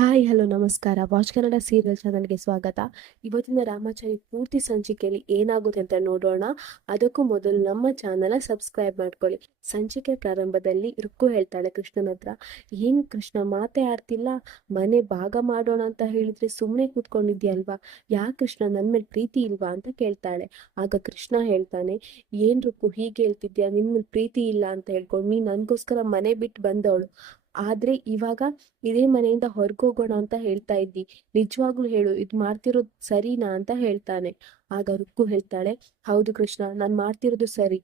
Hi hello ನಮಸ್ಕಾರ. Watch Kannada serial ಚಾನಲ್ಗೆ ಸ್ವಾಗತ. ಇವತ್ತಿನ ರಾಮಾಚಾರಿ ಪೂರ್ತಿ ಸಂಚಿಕೆಯಲ್ಲಿ ಏನಾಗುತ್ತೆ ಅಂತ ನೋಡೋಣ. ಅದಕ್ಕೂ ಮೊದಲು ನಮ್ಮ ಚಾನಲ್ ಸಬ್ಸ್ಕ್ರೈಬ್ ಮಾಡ್ಕೊಳ್ಳಿ. ಸಂಚಿಕೆ ಪ್ರಾರಂಭದಲ್ಲಿ ರುಕ್ಕು ಹೇಳ್ತಾಳೆ ಕೃಷ್ಣನ ಹತ್ರ, ಏನು ಕೃಷ್ಣ ಮಾತೇ ಆಡ್ತಿಲ್ಲ, ಮನೆ ಭಾಗ ಮಾಡೋಣ ಅಂತ ಹೇಳಿದ್ರೆ ಸುಮ್ಮನೆ ಕೂತ್ಕೊಂಡಿದ್ಯಲ್ವಾ, ಯಾಕೆ ಕೃಷ್ಣ ನನ್ನ ಮೇಲೆ ಪ್ರೀತಿ ಇಲ್ವಾ ಅಂತ ಕೇಳ್ತಾಳೆ. ಆಗ ಕೃಷ್ಣ ಹೇಳ್ತಾನೆ, ಏನು ರುಕ್ಕು ಹೀಗೆ ಹೇಳ್ತಿದ್ಯಾ, ನಿನ್ನ ಮೇಲೆ ಪ್ರೀತಿ ಇಲ್ಲ ಅಂತ ಹೇಳ್ಕೊಂಡು ನೀನು ನನಗೋಸ್ಕರ ಮನೆ ಬಿಟ್ಟು ಬಂದವಳು, ಆದ್ರೆ ಇವಾಗ ಇದೇ ಮನೆಯಿಂದ ಹೊರಗೋಗೋಣ ಅಂತ ಹೇಳ್ತಾ ಇದ್ದಿ, ನಿಜವಾಗ್ಲೂ ಹೇಳು, ಇದು ಮಾಡ್ತಿರೋದು ಸರಿನಾ ಅಂತ ಹೇಳ್ತಾನೆ. ಆಗ ರುಕ್ಕು ಹೇಳ್ತಾಳೆ, ಹೌದು ಕೃಷ್ಣ, ನಾನು ಮಾಡ್ತಿರೋದು ಸರಿ.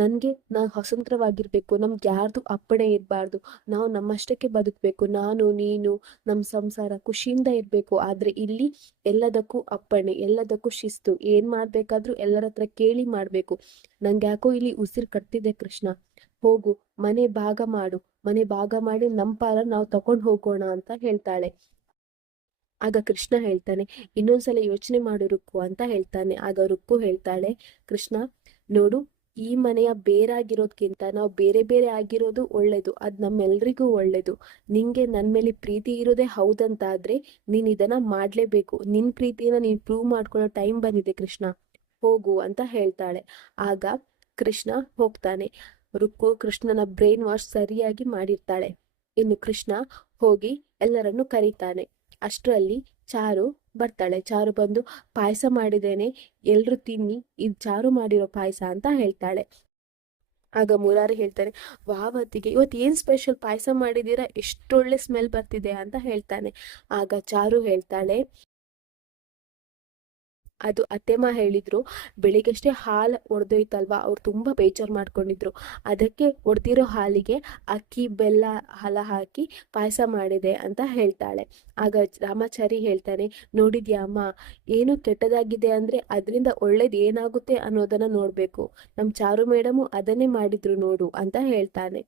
ನಾನು ಸ್ವತಂತ್ರವಾಗಿರ್ಬೇಕು, ನಮ್ಗೆ ಯಾರ್ದು ಅಪ್ಪಣೆ ಇರಬಾರ್ದು, ನಾವು ನಮ್ಮಷ್ಟಕ್ಕೆ ಬದುಕಬೇಕು, ನಾನು ನೀನು ನಮ್ಮ ಸಂಸಾರ ಖುಷಿಯಿಂದ ಇರಬೇಕು. ಆದ್ರೆ ಇಲ್ಲಿ ಎಲ್ಲದಕ್ಕೂ ಅಪ್ಪಣೆ, ಎಲ್ಲದಕ್ಕೂ ಶಿಸ್ತು, ಏನ್ ಮಾಡ್ಬೇಕಾದ್ರೂ ಎಲ್ಲರ ಹತ್ರ ಕೇಳಿ ಮಾಡ್ಬೇಕು. ನಂಗೆ ಯಾಕೋ ಇಲ್ಲಿ ಉಸಿರು ಕಟ್ತಿದೆ ಕೃಷ್ಣ, ಹೋಗು ಮನೆ ಭಾಗ ಮಾಡು, ಮನೆ ಭಾಗ ಮಾಡಿ ನಮ್ಮ ಪಾಲ ನಾವು ತಗೊಂಡು ಹೋಗೋಣ ಅಂತ ಹೇಳ್ತಾಳೆ. ಆಗ ಕೃಷ್ಣ ಹೇಳ್ತಾನೆ, ಇನ್ನೊಂದ್ಸಲ ಯೋಚನೆ ಮಾಡು ರುಕ್ಕು ಅಂತ ಹೇಳ್ತಾನೆ. ಆಗ ರುಕ್ಕು ಹೇಳ್ತಾಳೆ, ಕೃಷ್ಣ ನೋಡು, ಈ ಮನೆಯ ಬೇರಾಗಿರೋದ್ಕಿಂತ ನಾವು ಬೇರೆ ಬೇರೆ ಆಗಿರೋದು ಒಳ್ಳೇದು, ಅದ್ ನಮ್ಮೆಲ್ರಿಗೂ ಒಳ್ಳೇದು. ನಿಂಗೆ ನನ್ ಮೇಲೆ ಪ್ರೀತಿ ಇರೋದೇ ಹೌದಂತಾದ್ರೆ ನೀನ್ ಇದನ್ನ ಮಾಡ್ಲೇಬೇಕು. ನಿನ್ ಪ್ರೀತಿನ ನೀನ್ ಪ್ರೂವ್ ಮಾಡ್ಕೊಳ್ಳೋ ಟೈಮ್ ಬಂದಿದೆ ಕೃಷ್ಣ, ಹೋಗು ಅಂತ ಹೇಳ್ತಾಳೆ. ಆಗ ಕೃಷ್ಣ ಹೋಗ್ತಾನೆ. ರುಕ್ಕು ಕೃಷ್ಣನ ಬ್ರೈನ್ ವಾಶ್ ಸರಿಯಾಗಿ ಮಾಡಿರ್ತಾಳೆ. ಇನ್ನು ಕೃಷ್ಣ ಹೋಗಿ ಎಲ್ಲರನ್ನು ಕರೀತಾನೆ. ಅಷ್ಟರಲ್ಲಿ ಚಾರು ಬರ್ತಾಳೆ. ಚಾರು ಬಂದು, ಪಾಯಸ ಮಾಡಿದೇನೆ, ಎಲ್ರು ತಿನ್ನಿ, ಇದು ಚಾರು ಮಾಡಿರೋ ಪಾಯಸ ಅಂತ ಹೇಳ್ತಾಳೆ. ಆಗ ಮುರಾರಿ ಹೇಳ್ತಾನೆ, ವಾವತ್ತಿಗೆ ಇವತ್ತು ಏನ್ ಸ್ಪೆಷಲ್ ಪಾಯಸ ಮಾಡಿದೀರಾ, ಎಷ್ಟೊಳ್ಳೆ ಸ್ಮೆಲ್ ಬರ್ತಿದೆ ಅಂತ ಹೇಳ್ತಾನೆ. ಆಗ ಚಾರು ಹೇಳ್ತಾಳೆ, ಅದು ಅತ್ತೆಮ್ಮ ಹೇಳಿದ್ರು, ಬೆಳಿಗ್ಗೆಷ್ಟೇ ಹಾಲು ಒಡೆದೋಯ್ತಲ್ವಾ, ಅವ್ರು ತುಂಬಾ ಬೇಜಾರು ಮಾಡ್ಕೊಂಡಿದ್ರು, ಅದಕ್ಕೆ ಒಡೆದಿರೋ ಹಾಲಿಗೆ ಅಕ್ಕಿ ಬೆಲ್ಲ ಹಾಲ ಹಾಕಿ ಪಾಯಸ ಮಾಡಿದೆ ಅಂತ ಹೇಳ್ತಾಳೆ. ಆಗ ರಾಮಾಚಾರಿ ಹೇಳ್ತಾನೆ, ನೋಡಿದ್ಯಾ ಅಮ್ಮ, ಏನು ಕೆಟ್ಟದಾಗಿದೆ ಅಂದ್ರೆ ಅದರಿಂದ ಒಳ್ಳೇದು ಏನಾಗುತ್ತೆ ಅನ್ನೋದನ್ನ ನೋಡ್ಬೇಕು, ನಮ್ ಚಾರು ಮೇಡಮು ಅದನ್ನೇ ಮಾಡಿದ್ರು ನೋಡು ಅಂತ ಹೇಳ್ತಾನೆ.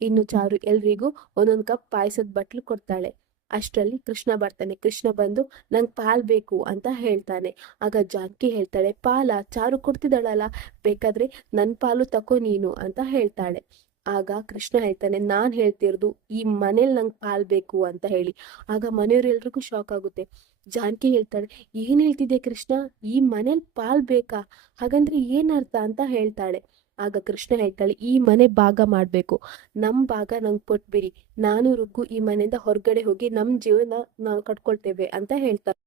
ಇನ್ನು ಚಾರು ಎಲ್ರಿಗೂ ಒಂದೊಂದು ಕಪ್ ಪಾಯಸದ ಬಟ್ಲು ಕೊಡ್ತಾಳೆ. ಅಷ್ಟರಲ್ಲಿ ಕೃಷ್ಣ ಬರ್ತಾನೆ. ಕೃಷ್ಣ ಬಂದು, ನಂಗೆ ಪಾಲ್ ಬೇಕು ಅಂತ ಹೇಳ್ತಾನೆ. ಆಗ ಜಾನಕಿ ಹೇಳ್ತಾಳೆ, ಪಾಲ ಚಾರು ಕೊಡ್ತಿದ್ದಾಳಲ್ಲ, ಬೇಕಾದ್ರೆ ನನ್ ಪಾಲು ತಕೋ ನೀನು ಅಂತ ಹೇಳ್ತಾಳೆ. ಆಗ ಕೃಷ್ಣ ಹೇಳ್ತಾನೆ, ನಾನ್ ಹೇಳ್ತಿರೋದು ಈ ಮನೇಲಿ ನಂಗೆ ಪಾಲ್ ಬೇಕು ಅಂತ ಹೇಳಿ. ಆಗ ಮನೆಯವ್ರೆಲ್ರಿಗೂ ಶಾಕ್ ಆಗುತ್ತೆ. ಜಾನಕಿ ಹೇಳ್ತಾಳೆ, ಏನ್ ಹೇಳ್ತಿದ್ದೆ ಕೃಷ್ಣ, ಈ ಮನೇಲಿ ಪಾಲ್ ಬೇಕಾ, ಹಾಗಂದ್ರೆ ಏನ್ ಅರ್ಥ ಅಂತ ಹೇಳ್ತಾಳೆ. ಆಗ ಕೃಷ್ಣ ಹೇಳ್ತಾಳೆ, ಈ ಮನೆ ಭಾಗ ಮಾಡ್ಬೇಕು, ನಮ್ ಭಾಗ ನಂಗೆ ಕೊಟ್ಬಿಡಿ, ನಾನು ರುಕ್ಕು ಈ ಮನೆಯಿಂದ ಹೊರಗಡೆ ಹೋಗಿ ನಮ್ ಜೀವನ ನಾವು ಕಟ್ಕೊಳ್ತೇವೆ ಅಂತ ಹೇಳ್ತಾರೆ.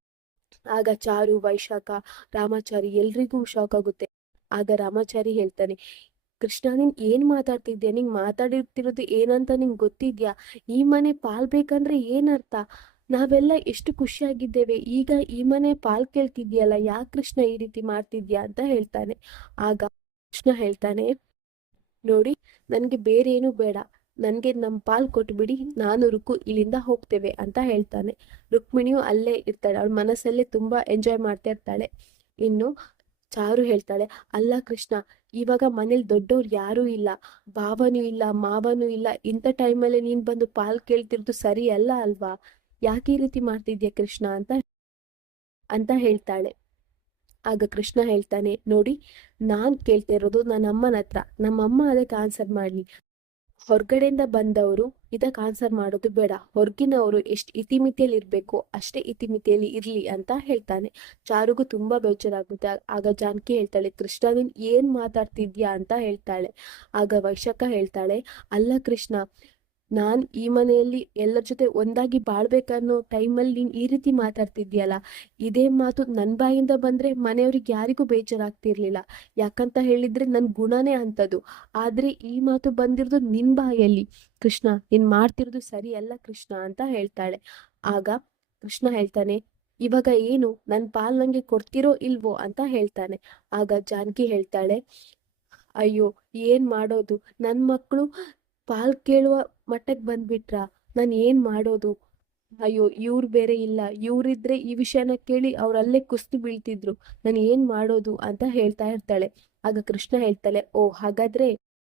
ಆಗ ಚಾರು, ವೈಶಾಖ, ರಾಮಾಚಾರಿ ಎಲ್ರಿಗೂ ಶಾಕ್ ಆಗುತ್ತೆ. ಆಗ ರಾಮಾಚಾರಿ ಹೇಳ್ತಾನೆ, ಕೃಷ್ಣ ನೀನ್ ಏನ್ ಮಾತಾಡ್ತಿದ್ಯಾ, ನಿಂಗ್ ಮಾತಾಡಿರ್ತಿರೋದು ಏನಂತ ನಿಂಗ್ ಗೊತ್ತಿದ್ಯಾ, ಈ ಮನೆ ಪಾಲ್ ಬೇಕಂದ್ರೆ ಏನರ್ಥ, ನಾವೆಲ್ಲ ಎಷ್ಟು ಖುಷಿಯಾಗಿದ್ದೇವೆ, ಈಗ ಈ ಮನೆ ಪಾಲ್ ಕೇಳ್ತಿದ್ಯಲ್ಲ, ಯಾಕೆ ಕೃಷ್ಣ ಈ ರೀತಿ ಮಾಡ್ತಿದ್ಯಾ ಅಂತ ಹೇಳ್ತಾನೆ. ಆಗ ಕೃಷ್ಣ ಹೇಳ್ತಾನೆ, ನೋಡಿ, ನನ್ಗೆ ಬೇರೆ ಏನು ಬೇಡ, ನನ್ಗೆ ನಮ್ ಪಾಲ್ ಕೊಟ್ಬಿಡಿ, ನಾನು ರುಕ್ಕು ಇಲ್ಲಿಂದ ಹೋಗ್ತೇವೆ ಅಂತ ಹೇಳ್ತಾನೆ. ರುಕ್ಮಿಣಿಯು ಅಲ್ಲೇ ಇರ್ತಾಳೆ, ಅವಳ ಮನಸ್ಸಲ್ಲೇ ತುಂಬಾ ಎಂಜಾಯ್ ಮಾಡ್ತಾ ಇರ್ತಾಳೆ. ಇನ್ನು ಚಾರು ಹೇಳ್ತಾಳೆ, ಅಲ್ಲ ಕೃಷ್ಣ, ಇವಾಗ ಮನೇಲಿ ದೊಡ್ಡವ್ರು ಯಾರೂ ಇಲ್ಲ, ಭಾವನೂ ಇಲ್ಲ, ಮಾವನೂ ಇಲ್ಲ, ಇಂಥ ಟೈಮಲ್ಲಿ ನೀನ್ ಬಂದು ಪಾಲ್ ಕೇಳ್ತಿರೋದು ಸರಿ ಅಲ್ಲ ಅಲ್ವಾ, ಯಾಕೆ ಈ ರೀತಿ ಮಾಡ್ತಿದ್ಯಾ ಕೃಷ್ಣ ಅಂತ ಅಂತ ಹೇಳ್ತಾಳೆ. ಆಗ ಕೃಷ್ಣ ಹೇಳ್ತಾನೆ, ನೋಡಿ, ನಾನ್ ಕೇಳ್ತಾ ಇರೋದು ನನ್ನ ಅಮ್ಮನ ಹತ್ರ, ನಮ್ಮಮ್ಮ ಅದಕ್ಕೆ ಆನ್ಸರ್ ಮಾಡ್ಲಿ, ಹೊರಗಡೆಯಿಂದ ಬಂದವರು ಇದಕ್ಕೆ ಆನ್ಸರ್ ಮಾಡೋದು ಬೇಡ, ಹೊರಗಿನವರು ಎಷ್ಟು ಇತಿಮಿತಿಯಲ್ಲಿ ಇರ್ಬೇಕು ಅಷ್ಟೇ ಇತಿಮಿತಿಯಲ್ಲಿ ಇರ್ಲಿ ಅಂತ ಹೇಳ್ತಾನೆ. ಚಾರುಗೂ ತುಂಬಾ ಬೇಜಾರಾಗುತ್ತೆ. ಆಗ ಜಾನಕಿ ಹೇಳ್ತಾಳೆ, ಕೃಷ್ಣ ನೀನ್ ಏನ್ ಮಾತಾಡ್ತಿದ್ಯಾ ಅಂತ ಹೇಳ್ತಾಳೆ. ಆಗ ವೈಶಾಖ ಹೇಳ್ತಾಳೆ, ಅಲ್ಲ ಕೃಷ್ಣ, ನಾನ್ ಈ ಮನೆಯಲ್ಲಿ ಎಲ್ಲರ ಜೊತೆ ಒಂದಾಗಿ ಬಾಳ್ಬೇಕನ್ನೋ ಟೈಮಲ್ಲಿ ನೀನ್ ಈ ರೀತಿ ಮಾತಾಡ್ತಿದ್ಯಲ್ಲ, ಇದೇ ಮಾತು ನನ್ ಬಾಯಿಂದ ಬಂದ್ರೆ ಮನೆಯವ್ರಿಗೆ ಯಾರಿಗೂ ಬೇಜಾರಾಗ್ತಿರ್ಲಿಲ್ಲ, ಯಾಕಂತ ಹೇಳಿದ್ರೆ ನನ್ ಗುಣನೇ ಅಂತದು, ಆದ್ರೆ ಈ ಮಾತು ಬಂದಿರೋದು ನಿನ್ ಬಾಯಲ್ಲಿ, ಕೃಷ್ಣ ನೀನ್ ಮಾಡ್ತಿರೋದು ಸರಿ ಅಲ್ಲ ಕೃಷ್ಣ ಅಂತ ಹೇಳ್ತಾಳೆ. ಆಗ ಕೃಷ್ಣ ಹೇಳ್ತಾನೆ, ಇವಾಗ ಏನು ನನ್ ಪಾಲ್ ನಂಗೆ ಕೊಡ್ತಿರೋ ಇಲ್ವೋ ಅಂತ ಹೇಳ್ತಾನೆ. ಆಗ ಜಾನಕಿ ಹೇಳ್ತಾಳೆ, ಅಯ್ಯೋ ಏನ್ ಮಾಡೋದು, ನನ್ ಮಕ್ಳು ಪಾಲ್ ಕೇಳುವ ಮಟ್ಟಕ್ಕೆ ಬಂದ್ಬಿಟ್ರ, ನಾನು ಏನ್ ಮಾಡೋದು, ಅಯ್ಯೋ ಇವ್ರು ಬೇರೆ ಇಲ್ಲ, ಇವ್ರಿದ್ರೆ ಈ ವಿಷಯನ ಕೇಳಿ ಅವ್ರಲ್ಲೇ ಕುಸ್ತು ಬೀಳ್ತಿದ್ರು, ನಾನು ಏನ್ ಮಾಡೋದು ಅಂತ ಹೇಳ್ತಾ ಇರ್ತಾಳೆ. ಆಗ ಕೃಷ್ಣ ಹೇಳ್ತಾಳೆ, ಓ ಹಾಗಾದ್ರೆ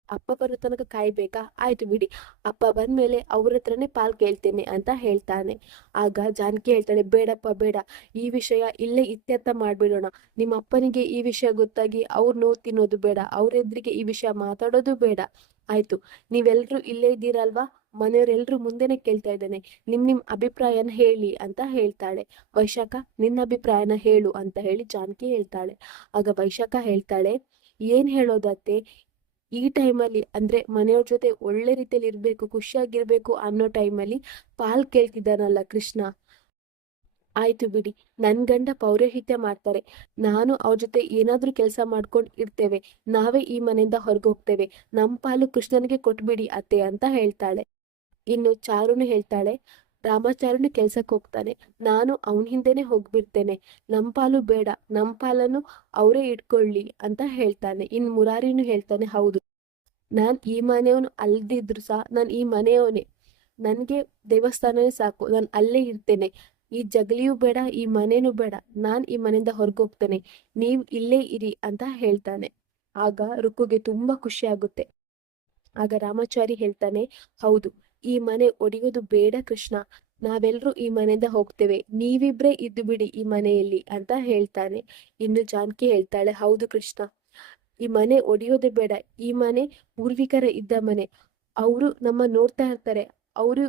ಅಪ್ಪ ಬರೋ ತನಕ ಕಾಯ್ಬೇಕಾ, ಆಯ್ತು ಬಿಡಿ, ಅಪ್ಪ ಬಂದ್ಮೇಲೆ ಅವ್ರ ಹತ್ರನೇ ಪಾಲ್ ಕೇಳ್ತೇನೆ ಅಂತ ಹೇಳ್ತಾನೆ. ಆಗ ಜಾನಕಿ ಹೇಳ್ತಾಳೆ, ಬೇಡಪ್ಪ ಬೇಡ, ಈ ವಿಷಯ ಇಲ್ಲೇ ಇತ್ಯರ್ಥ ಮಾಡ್ಬಿಡೋಣ, ನಿಮ್ಮ ಅಪ್ಪನಿಗೆ ಈ ವಿಷಯ ಗೊತ್ತಾಗಿ ಅವ್ರು ನೋವು ತಿನ್ನೋದು ಬೇಡ, ಅವ್ರೆದ್ರಿಗೆ ಈ ವಿಷಯ ಮಾತಾಡೋದು ಬೇಡ, ಆಯ್ತು ನೀವೆಲ್ರೂ ಇಲ್ಲೇ ಇದ್ದೀರಲ್ವಾ, ಮನೆಯವರೆಲ್ಲರೂ ಮುಂದೆನೆ ಕೇಳ್ತಾ ಇದ್ದಾನೆ, ನಿಮ್ ಅಭಿಪ್ರಾಯನ ಹೇಳಿ ಅಂತ ಹೇಳ್ತಾಳೆ. ವೈಶಾಖ, ನಿನ್ನ ಅಭಿಪ್ರಾಯನ ಹೇಳು ಅಂತ ಹೇಳಿ ಜಾನಕಿ ಹೇಳ್ತಾಳೆ. ಆಗ ವೈಶಾಖ ಹೇಳ್ತಾಳೆ, ಏನ್ ಹೇಳೋದತ್ತೆ, ಈ ಟೈಮಲ್ಲಿ ಅಂದ್ರೆ ಮನೆಯವ್ರ ಜೊತೆ ಒಳ್ಳೆ ರೀತಿಯಲ್ಲಿ ಇರ್ಬೇಕು, ಖುಷಿಯಾಗಿರ್ಬೇಕು ಅನ್ನೋ ಟೈಮಲ್ಲಿ ಪಾಲ್ ಕೇಳ್ತಿದ್ದಾನಲ್ಲ ಕೃಷ್ಣ. ಆಯ್ತು ಬಿಡಿ, ನನ್ ಗಂಡ ಪೌರೋಹಿತ್ಯ ಮಾಡ್ತಾರೆ, ನಾನು ಅವ್ರ ಜೊತೆ ಏನಾದ್ರೂ ಕೆಲಸ ಮಾಡ್ಕೊಂಡು ಇರ್ತೇವೆ, ನಾವೇ ಈ ಮನೆಯಿಂದ ಹೊರಗೆ ಹೋಗ್ತೇವೆ, ನಮ್ ಪಾಲು ಕೃಷ್ಣನಿಗೆ ಕೊಟ್ಬಿಡಿ ಅತ್ತೆ ಅಂತ ಹೇಳ್ತಾಳೆ. ಇನ್ನು ಚಾರುನು ಹೇಳ್ತಾಳೆ, ರಾಮಾಚಾರುನು ಕೆಲ್ಸಕ್ಕೆ ಹೋಗ್ತಾನೆ, ನಾನು ಅವನ ಹಿಂದೆನೆ ಹೋಗ್ಬಿಡ್ತೇನೆ, ನಮ್ ಪಾಲು ಬೇಡ, ನಮ್ ಪಾಲನ್ನು ಅವರೇ ಇಟ್ಕೊಳ್ಳಿ ಅಂತ ಹೇಳ್ತಾನೆ. ಇನ್ ಮುರಾರಿನು ಹೇಳ್ತಾನೆ, ಹೌದು, ನಾನ್ ಈ ಮನೆಯವನು ಅಲ್ದಿದ್ರು ಸಹ ನಾನ್ ಈ ಮನೆಯವನೇ, ನನ್ಗೆ ದೇವಸ್ಥಾನನೇ ಸಾಕು, ನಾನು ಅಲ್ಲೇ ಇರ್ತೇನೆ, ಈ ಜಗಲಿಯೂ ಬೇಡ, ಈ ಮನೇನೂ ಬೇಡ, ನಾನ್ ಈ ಮನೆಯಿಂದ ಹೊರಗೋಗ್ತೇನೆ, ನೀವ್ ಇಲ್ಲೇ ಇರಿ ಅಂತ ಹೇಳ್ತಾನೆ. ಆಗ ರುಕ್ಕುಗೆ ತುಂಬಾ ಖುಷಿ ಆಗುತ್ತೆ. ಆಗ ರಾಮಾಚಾರಿ ಹೇಳ್ತಾನೆ, ಹೌದು, ಈ ಮನೆ ಒಡೆಯೋದು ಬೇಡ ಕೃಷ್ಣ, ನಾವೆಲ್ಲರೂ ಈ ಮನೆಯಿಂದ ಹೋಗ್ತೇವೆ, ನೀವಿಬ್ರೇ ಇದ್ದು ಬಿಡಿ ಈ ಮನೆಯಲ್ಲಿ ಅಂತ ಹೇಳ್ತಾನೆ. ಇನ್ನು ಜಾನಕಿ ಹೇಳ್ತಾಳೆ, ಹೌದು ಕೃಷ್ಣ, ಈ ಮನೆ ಒಡೆಯೋದೇ ಬೇಡ, ಈ ಮನೆ ಪೂರ್ವಿಕರ ಇದ್ದ ಮನೆ, ಅವರು ನಮ್ಮ ನೋಡ್ತಾ ಇರ್ತಾರೆ, ಅವರು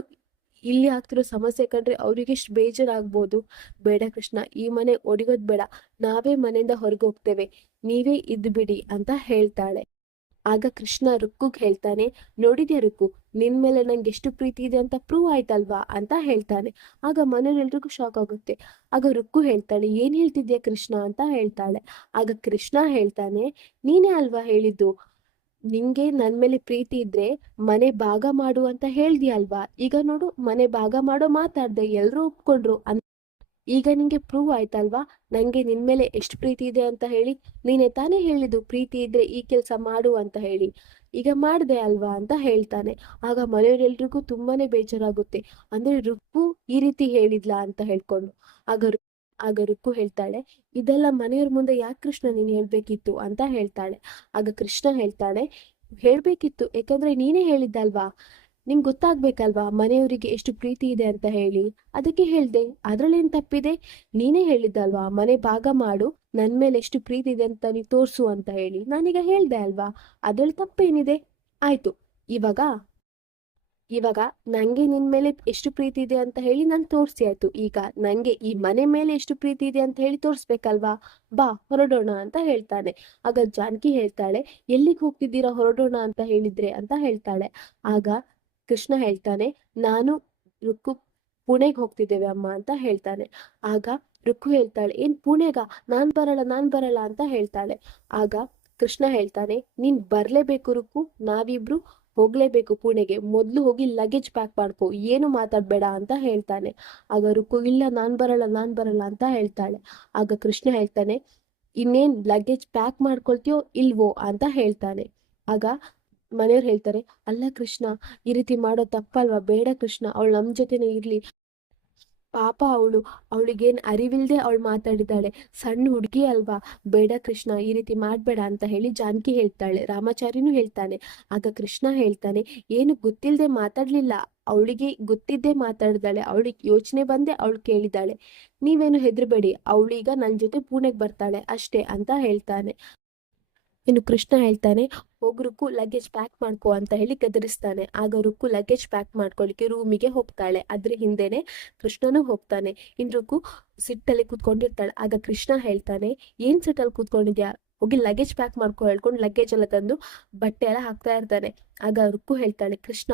ಇಲ್ಲಿ ಆಗ್ತಿರೋ ಸಮಸ್ಯೆ ಕಂಡ್ರೆ ಅವ್ರಿಗೆ ಎಷ್ಟು ಬೇಜಾರಾಗ್ಬೋದು, ಬೇಡ ಕೃಷ್ಣ, ಈ ಮನೆ ಒಡೆಯೋದ್ ಬೇಡ, ನಾವೇ ಮನೆಯಿಂದ ಹೊರಗೆ ಹೋಗ್ತೇವೆ, ನೀವೇ ಇದ್ದು ಬಿಡಿ ಅಂತ ಹೇಳ್ತಾಳೆ. ಆಗ ಕೃಷ್ಣ ರುಕ್ಕುಗ್ ಹೇಳ್ತಾನೆ, ನೋಡಿದ್ಯಾ ರುಕ್ಕು, ನಿನ್ ಮೇಲೆ ನಂಗೆ ಎಷ್ಟು ಪ್ರೀತಿ ಇದೆ ಅಂತ ಪ್ರೂವ್ ಆಯ್ತಲ್ವಾ ಅಂತ ಹೇಳ್ತಾನೆ. ಆಗ ಮನೇಲೆಲ್ರಿಗೂ ಶಾಕ್ ಆಗುತ್ತೆ. ಆಗ ರುಕ್ಕು ಹೇಳ್ತಾಳೆ, ಏನ್ ಹೇಳ್ತಿದ್ಯಾ ಕೃಷ್ಣ ಅಂತ ಹೇಳ್ತಾಳೆ. ಆಗ ಕೃಷ್ಣ ಹೇಳ್ತಾನೆ, ನೀನೇ ಅಲ್ವಾ ಹೇಳಿದ್ದು, ನಿಂಗೆ ನನ್ ಮೇಲೆ ಪ್ರೀತಿ ಇದ್ರೆ ಮನೆ ಭಾಗ ಮಾಡು ಅಂತ ಹೇಳ್ದಿಯಲ್ವಾ, ಈಗ ನೋಡು ಮನೆ ಭಾಗ ಮಾಡೋ ಮಾತಾಡ್ದೆ, ಎಲ್ರೂ ಒಪ್ಕೊಂಡ್ರು, ಈಗ ನಿಂಗೆ ಪ್ರೂವ್ ಆಯ್ತಲ್ವಾ ನಂಗೆ ನಿನ್ಮೇಲೆ ಎಷ್ಟು ಪ್ರೀತಿ ಇದೆ ಅಂತ ಹೇಳಿ, ನೀನೆ ತಾನೇ ಹೇಳಿದ್ದು ಪ್ರೀತಿ ಇದ್ರೆ ಈ ಕೆಲಸ ಮಾಡು ಅಂತ ಹೇಳಿ, ಈಗ ಮಾಡ್ದೆ ಅಲ್ವಾ ಅಂತ ಹೇಳ್ತಾನೆ. ಆಗ ಮನೆಯವರೆಲ್ರಿಗೂ ತುಂಬಾನೇ ಬೇಜಾರಾಗುತ್ತೆ, ಅಂದ್ರೆ ರುಕ್ಕು ಈ ರೀತಿ ಹೇಳಿದ್ಲಾ ಅಂತ ಹೇಳ್ಕೊಂಡು. ಆಗ ಆಗ ರುಕ್ಕು ಹೇಳ್ತಾಳೆ, ಇದೆಲ್ಲ ಮನೆಯವ್ರ ಮುಂದೆ ಯಾಕೆ ಕೃಷ್ಣ ನೀನ್ ಹೇಳ್ಬೇಕಿತ್ತು ಅಂತ ಹೇಳ್ತಾಳೆ. ಆಗ ಕೃಷ್ಣ ಹೇಳ್ತಾಳೆ, ಹೇಳ್ಬೇಕಿತ್ತು, ಯಾಕಂದ್ರೆ ನೀನೇ ಹೇಳಿದ್ದಲ್ವಾ, ನಿಂಗೆ ಗೊತ್ತಾಗ್ಬೇಕಲ್ವಾ ಮನೆಯವರಿಗೆ ಎಷ್ಟು ಪ್ರೀತಿ ಇದೆ ಅಂತ ಹೇಳಿ, ಅದಕ್ಕೆ ಹೇಳ್ದೆ, ಅದ್ರಲ್ಲೇನ್ ತಪ್ಪಿದೆ, ನೀನೇ ಹೇಳಿದ್ದಲ್ವಾ ಮನೆ ಭಾಗ ಮಾಡು, ನನ್ ಮೇಲೆ ಎಷ್ಟು ಪ್ರೀತಿ ಇದೆ ಅಂತ ನೀ ತೋರ್ಸು ಅಂತ ಹೇಳಿ, ನಾನೀಗ ಹೇಳ್ದೆ ಅಲ್ವಾ, ಅದ್ರಲ್ಲಿ ತಪ್ಪೇನಿದೆ, ಆಯ್ತು, ಇವಾಗ ಇವಾಗ ನಂಗೆ ನಿನ್ ಮೇಲೆ ಎಷ್ಟು ಪ್ರೀತಿ ಇದೆ ಅಂತ ಹೇಳಿ ನಾನು ತೋರಿಸಿ ಆಯ್ತು, ಈಗ ನಂಗೆ ಈ ಮನೆ ಮೇಲೆ ಎಷ್ಟು ಪ್ರೀತಿ ಇದೆ ಅಂತ ಹೇಳಿ ತೋರಿಸ್ಬೇಕಲ್ವಾ, ಬಾ ಹೊರಡೋಣ ಅಂತ ಹೇಳ್ತಾನೆ. ಆಗ ಜಾನಕಿ ಹೇಳ್ತಾಳೆ, ಎಲ್ಲಿಗೆ ಹೋಗ್ತಿದ್ದೀರಾ ಹೊರಡೋಣ ಅಂತ ಹೇಳಿದ್ರೆ ಅಂತ ಹೇಳ್ತಾಳೆ. ಆಗ ಕೃಷ್ಣ ಹೇಳ್ತಾನೆ, ನಾನು ರುಕ್ಕು ಪುಣೆಗೆ ಹೋಗ್ತಿದ್ದೇವೆ ಅಮ್ಮ ಅಂತ ಹೇಳ್ತಾನೆ. ಆಗ ರುಕ್ಕು ಹೇಳ್ತಾಳೆ, ಏನ್ ಪುಣೆಗ, ನಾನ್ ಬರಲ್ಲ ಅಂತ ಹೇಳ್ತಾಳೆ. ಆಗ ಕೃಷ್ಣ ಹೇಳ್ತಾನೆ, ನೀನ್ ಬರ್ಲೇಬೇಕು ರುಕ್ಕು, ನಾವಿಬ್ರು ಹೋಗ್ಲೇಬೇಕು ಪುಣೆಗೆ, ಮೊದ್ಲು ಹೋಗಿ ಲಗೇಜ್ ಪ್ಯಾಕ್ ಮಾಡ್ಕೊ, ಏನು ಮಾತಾಡ್ಬೇಡ ಅಂತ ಹೇಳ್ತಾನೆ. ಆಗ ರುಕ್ಕು, ಇಲ್ಲ ನಾನ್ ಬರಲ್ಲ ಅಂತ ಹೇಳ್ತಾಳೆ. ಆಗ ಕೃಷ್ಣ ಹೇಳ್ತಾನೆ, ಇನ್ನೇನ್ ಲಗೇಜ್ ಪ್ಯಾಕ್ ಮಾಡ್ಕೊಳ್ತೀಯೋ ಇಲ್ವೋ ಅಂತ ಹೇಳ್ತಾನೆ. ಆಗ ಮನೆಯವ್ರು ಹೇಳ್ತಾರೆ, ಅಲ್ಲ ಕೃಷ್ಣ, ಈ ರೀತಿ ಮಾಡೋ ತಪ್ಪಲ್ವಾ, ಬೇಡ ಕೃಷ್ಣ, ಅವಳು ನಮ್ ಜೊತೆನೆ ಇರ್ಲಿ, ಪಾಪ ಅವಳಿಗೇನ್ ಅರಿವಿಲ್ದೆ ಅವಳು ಮಾತಾಡಿದಾಳೆ, ಸಣ್ಣ ಹುಡುಗಿ ಅಲ್ವಾ, ಬೇಡ ಕೃಷ್ಣ ಈ ರೀತಿ ಮಾಡ್ಬೇಡ ಅಂತ ಹೇಳಿ ಜಾನಕಿ ಹೇಳ್ತಾಳೆ. ರಾಮಾಚಾರಿನೂ ಹೇಳ್ತಾನೆ. ಆಗ ಕೃಷ್ಣ ಹೇಳ್ತಾನೆ, ಏನು ಗೊತ್ತಿಲ್ದೆ ಮಾತಾಡ್ಲಿಲ್ಲ, ಅವಳಿಗೆ ಗೊತ್ತಿದ್ದೇ ಮಾತಾಡಿದಾಳೆ, ಅವಳಿಗೆ ಯೋಚನೆ ಬಂದೆ ಅವಳು ಕೇಳಿದಾಳೆ, ನೀವೇನು ಹೆದರ್ಬೇಡಿ, ಅವಳೀಗ ನನ್ ಜೊತೆ ಪುಣೆಗೆ ಬರ್ತಾಳೆ ಅಷ್ಟೇ ಅಂತ ಹೇಳ್ತಾನೆ. ಇನ್ನು ಕೃಷ್ಣ ಹೇಳ್ತಾನೆ, ಹೋಗ್ ರುಕ್ಕು ಲಗೇಜ್ ಪ್ಯಾಕ್ ಮಾಡ್ಕೋ ಅಂತ ಹೇಳಿ ಗದರಿಸ್ತಾನೆ. ಆಗ ರುಕ್ಕು ಲಗೇಜ್ ಪ್ಯಾಕ್ ಮಾಡ್ಕೊಳಿಕ್ಕೆ ರೂಮಿಗೆ ಹೋಗ್ತಾಳೆ. ಅದ್ರ ಹಿಂದೆನೆ ಕೃಷ್ಣನೂ ಹೋಗ್ತಾನೆ. ಇನ್ ರುಕ್ಕು ಸಿಟ್ಟಲ್ಲಿ ಕೂತ್ಕೊಂಡಿರ್ತಾಳೆ. ಆಗ ಕೃಷ್ಣ ಹೇಳ್ತಾನೆ, ಏನ್ ಸಿಟ್ಟಲ್ಲಿ ಕೂತ್ಕೊಂಡಿದ್ಯಾ, ಹೋಗಿ ಲಗೇಜ್ ಪ್ಯಾಕ್ ಮಾಡ್ಕೊ ಹೇಳ್ಕೊಂಡು ಲಗೇಜ್ ಎಲ್ಲ ತಂದು ಬಟ್ಟೆ ಎಲ್ಲ ಹಾಕ್ತಾ ಇರ್ತಾನೆ. ಆಗ ರುಕ್ಕು ಹೇಳ್ತಾಳೆ, ಕೃಷ್ಣ,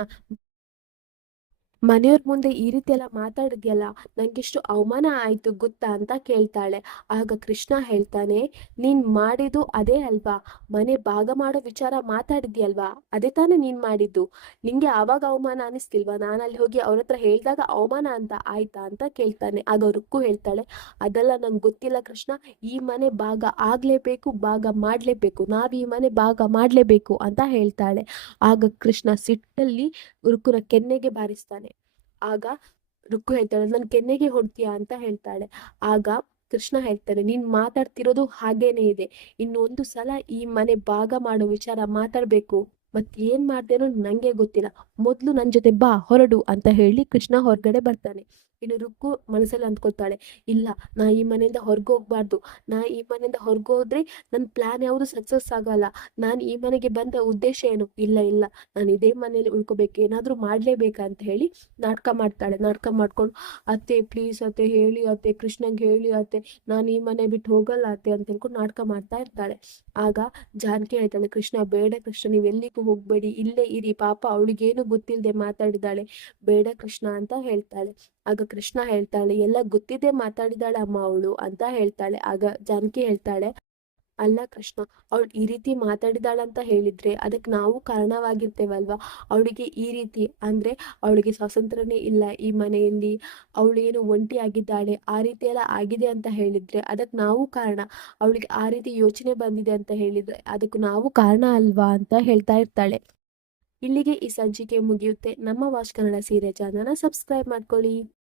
ಮನೆಯವ್ರ ಮುಂದೆ ಈ ರೀತಿ ಎಲ್ಲ ಮಾತಾಡಿದ್ಯಲ್ಲ, ನಂಗೆಷ್ಟು ಅವಮಾನ ಆಯ್ತು ಗೊತ್ತಾ ಅಂತ ಕೇಳ್ತಾಳೆ. ಆಗ ಕೃಷ್ಣ ಹೇಳ್ತಾನೆ, ನೀನ್ ಮಾಡಿದ್ದು ಅದೇ ಅಲ್ವಾ, ಮನೆ ಭಾಗ ಮಾಡೋ ವಿಚಾರ ಮಾತಾಡಿದ್ಯಲ್ವಾ, ಅದೇ ತಾನೇ ನೀನ್ ಮಾಡಿದ್ದು, ನಿಂಗೆ ಆವಾಗ ಅವಮಾನ ಅನಿಸ್ತಿಲ್ವಾ, ನಾನಲ್ಲಿ ಹೋಗಿ ಅವ್ರ ಹತ್ರ ಹೇಳ್ದಾಗ ಅವಮಾನ ಅಂತ ಆಯ್ತಾ ಅಂತ ಕೇಳ್ತಾನೆ. ಆಗ ರುಕ್ಕು ಹೇಳ್ತಾಳೆ, ಅದೆಲ್ಲ ನಂಗೆ ಗೊತ್ತಿಲ್ಲ ಕೃಷ್ಣ, ಈ ಮನೆ ಭಾಗ ಆಗ್ಲೇಬೇಕು, ಭಾಗ ಮಾಡ್ಲೇಬೇಕು, ನಾವ್ ಈ ಮನೆ ಭಾಗ ಮಾಡ್ಲೇಬೇಕು ಅಂತ ಹೇಳ್ತಾಳೆ. ಆಗ ಕೃಷ್ಣ ಸಿಟ್ಟಲ್ಲಿ ರುಕ್ಕುನ ಕೆನ್ನೆಗೆ ಬಾರಿಸ್ತಾನೆ. ಆಗ ರುಕ್ಕು ಹೇಳ್ತಾಳೆ, ನನ್ ಕೆನ್ನೆಗೆ ಹೊಡ್ತೀಯಾ ಅಂತ ಹೇಳ್ತಾಳೆ. ಆಗ ಕೃಷ್ಣ ಹೇಳ್ತಾನೆ, ನೀನ್ ಮಾತಾಡ್ತಿರೋದು ಹಾಗೇನೆ ಇದೆ, ಇನ್ನೊಂದು ಸಲ ಈ ಮನೆ ಭಾಗ ಮಾಡೋ ವಿಚಾರ ಮಾತಾಡ್ಬೇಕು, ಮತ್ ಏನ್ ಮಾಡ್ತೇನೋ ನಂಗೆ ಗೊತ್ತಿಲ್ಲ, ಮೊದ್ಲು ನನ್ ಜೊತೆ ಬಾ ಹೊರಡು ಅಂತ ಹೇಳಿ ಕೃಷ್ಣ ಹೊರಗಡೆ ಬರ್ತಾನೆ. ಇನ್ನು ರುಕ್ಕು ಮನಸ್ಸಲ್ಲಿ ಅಂದ್ಕೊಳ್ತಾಳೆ, ಇಲ್ಲ ನಾ ಈ ಮನೆಯಿಂದ ಹೊರಗೋಗ್ಬಾರ್ದು, ನಾ ಈ ಮನೆಯಿಂದ ಹೊರಗೋದ್ರೆ ನನ್ನ ಪ್ಲಾನ್ ಯಾವುದು ಸಕ್ಸಸ್ ಆಗಲ್ಲ. ನಾನು ಈ ಮನೆಗೆ ಬಂದ ಉದ್ದೇಶ ಏನು? ಇಲ್ಲ ಇಲ್ಲ, ನಾನು ಇದೇ ಮನೇಲಿ ಉಳ್ಕೋಬೇಕು, ಏನಾದರೂ ಮಾಡಲೇಬೇಕಂತ ಹೇಳಿ ನಾಟಕ ಮಾಡ್ತಾಳೆ. ನಾಟಕ ಮಾಡ್ಕೊಂಡು, ಅತ್ತೆ ಪ್ಲೀಸ್ ಅತ್ತೆ ಹೇಳಿ ಅತ್ತೆ, ಕೃಷ್ಣಂಗೆ ಹೇಳಿ ಅತ್ತೆ, ನಾನು ಈ ಮನೆ ಬಿಟ್ಟು ಹೋಗಲ್ಲ ಅತ್ತೆ ಅಂತ ಹೇಳ್ಕೊಂಡು ನಾಟಕ ಮಾಡ್ತಾ ಇರ್ತಾಳೆ. ಆಗ ಜಾನಕಿ ಹೇಳ್ತಾಳೆ, ಕೃಷ್ಣ ಬೇಡ ಕೃಷ್ಣ, ನೀವೆಲ್ಲಿಗೂ ಹೋಗ್ಬೇಡಿ, ಇಲ್ಲೇ ಇರಿ, ಪಾಪ ಅವಳಿಗೇನು ಗೊತ್ತಿಲ್ಲದೆ ಮಾತಾಡಿದಾಳೆ, ಬೇಡ ಕೃಷ್ಣ ಅಂತ ಹೇಳ್ತಾಳೆ. ಆಗ ಕೃಷ್ಣ ಹೇಳ್ತಾಳೆ, ಎಲ್ಲ ಗೊತ್ತಿದೆ ಮಾತಾಡಿದಾಳೆ ಅಮ್ಮ ಅವಳು ಅಂತ ಹೇಳ್ತಾಳೆ. ಆಗ ಜಾನಕಿ ಹೇಳ್ತಾಳೆ, ಅಲ್ಲ ಕೃಷ್ಣ, ಅವಳು ಈ ರೀತಿ ಮಾತಾಡಿದಾಳಂತ ಹೇಳಿದ್ರೆ ಅದಕ್ಕೆ ನಾವು ಕಾರಣವಾಗಿರ್ತೇವಲ್ವಾ? ಅವಳಿಗೆ ಈ ರೀತಿ ಅಂದ್ರೆ ಅವಳಿಗೆ ಸ್ವಾತಂತ್ರ್ಯನೇ ಇಲ್ಲ ಈ ಮನೆಯಲ್ಲಿ, ಅವಳು ಏನು ಒಂಟಿ ಆಗಿದ್ದಾಳೆ, ಆ ರೀತಿ ಎಲ್ಲ ಆಗಿದೆ ಅಂತ ಹೇಳಿದ್ರೆ ಅದಕ್ಕೆ ನಾವು ಕಾರಣ. ಅವಳಿಗೆ ಆ ರೀತಿ ಯೋಚನೆ ಬಂದಿದೆ ಅಂತ ಹೇಳಿದ್ರೆ ಅದಕ್ಕೆ ನಾವು ಕಾರಣ ಅಲ್ವಾ ಅಂತ ಹೇಳ್ತಾ ಇರ್ತಾಳೆ. ಇಲ್ಲಿಗೆ ಈ ಸಂಚಿಕೆ ಮುಗಿಯುತ್ತೆ. ನಮ್ಮ ವಾಚ್ ಕನ್ನಡ ಸೀರಿಯಲ್ ಚಾನಲ್ನ ಸಬ್ಸ್ಕ್ರೈಬ್ ಮಾಡ್ಕೊಳ್ಳಿ.